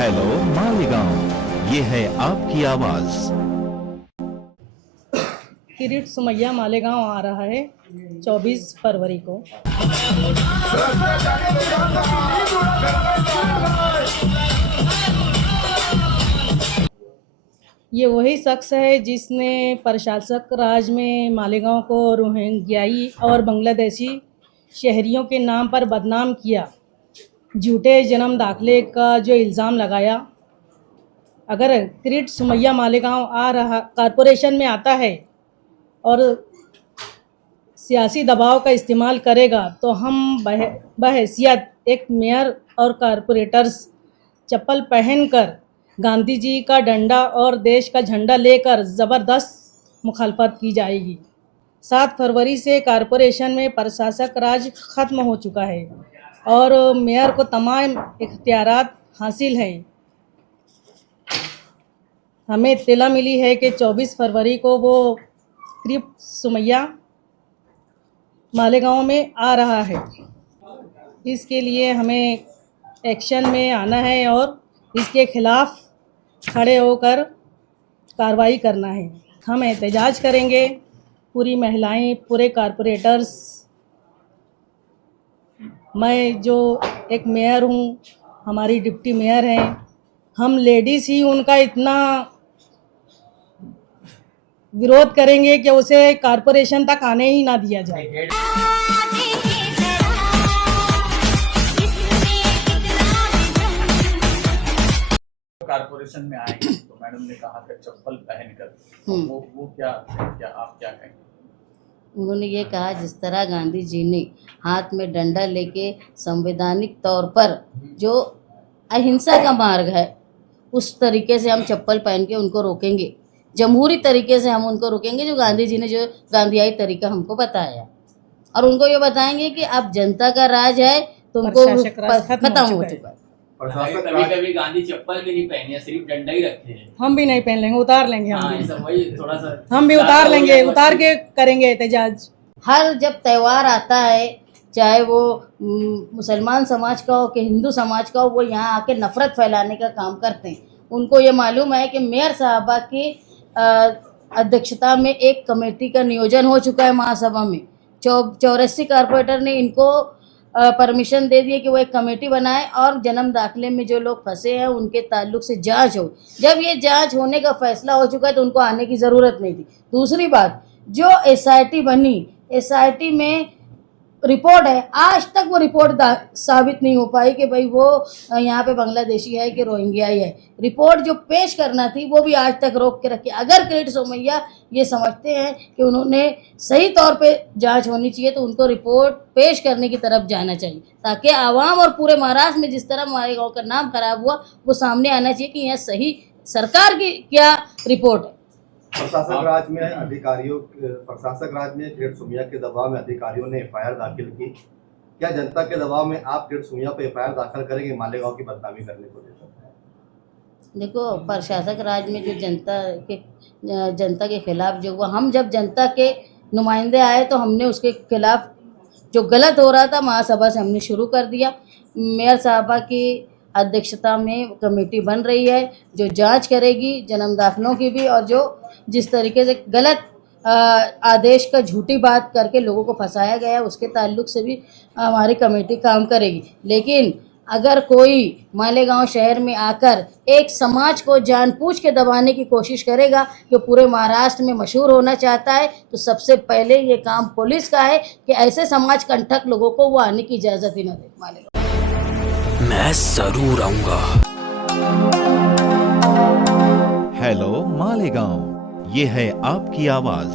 Hello Malegaon, ये है आपकी आवाज। किरीट सुमैया मालेगांव आ रहा है 24 फरवरी को। ये वही शख्स है जिसने प्रशासक राज में मालेगांव को रोहिंग्याई और बांग्लादेशी शहरियों के नाम पर बदनाम किया, झूठे जन्म दाखिले का जो इल्ज़ाम लगाया। अगर किरीट सुमैया मालेगांव कॉरपोरेशन में आता है और सियासी दबाव का इस्तेमाल करेगा तो हम बहैसियत एक मेयर और कॉरपोरेटर्स चप्पल पहनकर गांधी जी का डंडा और देश का झंडा लेकर ज़बरदस्त मुखालफत की जाएगी। 7 फरवरी से कॉरपोरेशन में प्रशासक राज ख़त्म हो चुका है और मेयर को तमाम इख्तियारात हासिल हैं। हमें इत्तला मिली है कि 24 फरवरी को वो किरीट सुमैया मालेगांव में आ रहा है। इसके लिए हमें एक्शन में आना है और इसके खिलाफ खड़े होकर कार्रवाई करना है। हम एहतजाज करेंगे, पूरी महिलाएं, पूरे कॉरपोरेटर्स। मैं जो एक मेयर हूँ, हमारी डिप्टी मेयर हैं, हम लेडीज़ ही उनका इतना विरोध करेंगे कि उसे कॉरपोरेशन तक आने ही ना दिया जाए। कॉरपोरेशन में आएंगे तो मैडम ने कहा कि चप्पल पहनकर, तो वो क्या आप क्या कहेंगे? उन्होंने ये कहा जिस तरह गांधी जी ने हाथ में डंडा लेके संवैधानिक तौर पर जो अहिंसा का मार्ग है उस तरीके से हम चप्पल पहन के उनको रोकेंगे, जमहूरी तरीके से हम उनको रोकेंगे, जो गांधी जी ने जो गांधीयाई तरीका हमको बताया, और उनको ये बताएंगे कि अब जनता का राज है, तुमको खत्म हो चुका है। कभी गांधी चप्पल भी नहीं पहने, सिर्फ डंडा ही रखे हैं। हम भी नहीं पहन लेंगे, उतार लेंगे। हम भी सा उतार लेंगे, उतार के करेंगे एहतजाज। हर जब त्यौहार आता है, चाहे वो मुसलमान समाज का हो कि हिंदू समाज का हो, वो यहाँ आके नफरत फैलाने का काम करते हैं। उनको ये मालूम है कि मेयर साहबा की अध्यक्षता में एक कमेटी का नियोजन हो चुका है महासभा में। 84 कॉरपोरेटर ने इनको परमिशन दे दिए कि वो एक कमेटी बनाए और जन्म दाखिले में जो लोग फंसे हैं उनके ताल्लुक से जांच हो। जब ये जांच होने का फैसला हो चुका है तो उनको आने की ज़रूरत नहीं थी। दूसरी बात, जो एसआईटी बनी, एसआईटी में रिपोर्ट है, आज तक वो रिपोर्ट साबित नहीं हो पाई कि भाई वो यहाँ पे बांग्लादेशी है कि रोहिंग्याई है। रिपोर्ट जो पेश करना थी वो भी आज तक रोक के रखी। अगर किरीट सुमैया ये समझते हैं कि उन्होंने सही तौर पे जांच होनी चाहिए तो उनको रिपोर्ट पेश करने की तरफ जाना चाहिए, ताकि आवाम और पूरे महाराष्ट्र में जिस तरह मालेगांव का नाम खराब हुआ वो सामने आना चाहिए कि यह सही सरकार की क्या रिपोर्ट है। प्रशासक राज में किरीट सुमैया के दबाव में अधिकारियों ने एफआईआर दाखिल की। क्या जनता के दबाव में आप किरीट सुमैया पर एफआईआर दाखिल करेंगे मालेगांव की बदनामी करने को लेकर? देखो, प्रशासक राज में जो जनता के खिलाफ जो हुआ, हम जब जनता के नुमाइंदे आए तो हमने उसके खिलाफ जो गलत हो रहा था महासभा से हमने शुरू कर दिया। मेयर साहबा की अध्यक्षता में कमेटी बन रही है जो जांच करेगी जन्म दाखिलों की भी, और जो जिस तरीके से गलत आदेश का झूठी बात करके लोगों को फंसाया गया उसके ताल्लुक से भी हमारी कमेटी काम करेगी। लेकिन अगर कोई मालेगांव शहर में आकर एक समाज को जानबूझ के दबाने की कोशिश करेगा, जो पूरे महाराष्ट्र में मशहूर होना चाहता है, तो सबसे पहले ये काम पुलिस का है कि ऐसे समाज कंटक लोगों को वो आने की इजाज़त ही न दे मालेगांव। मैं जरूर आऊंगा। हेलो मालेगांव, ये है आपकी आवाज।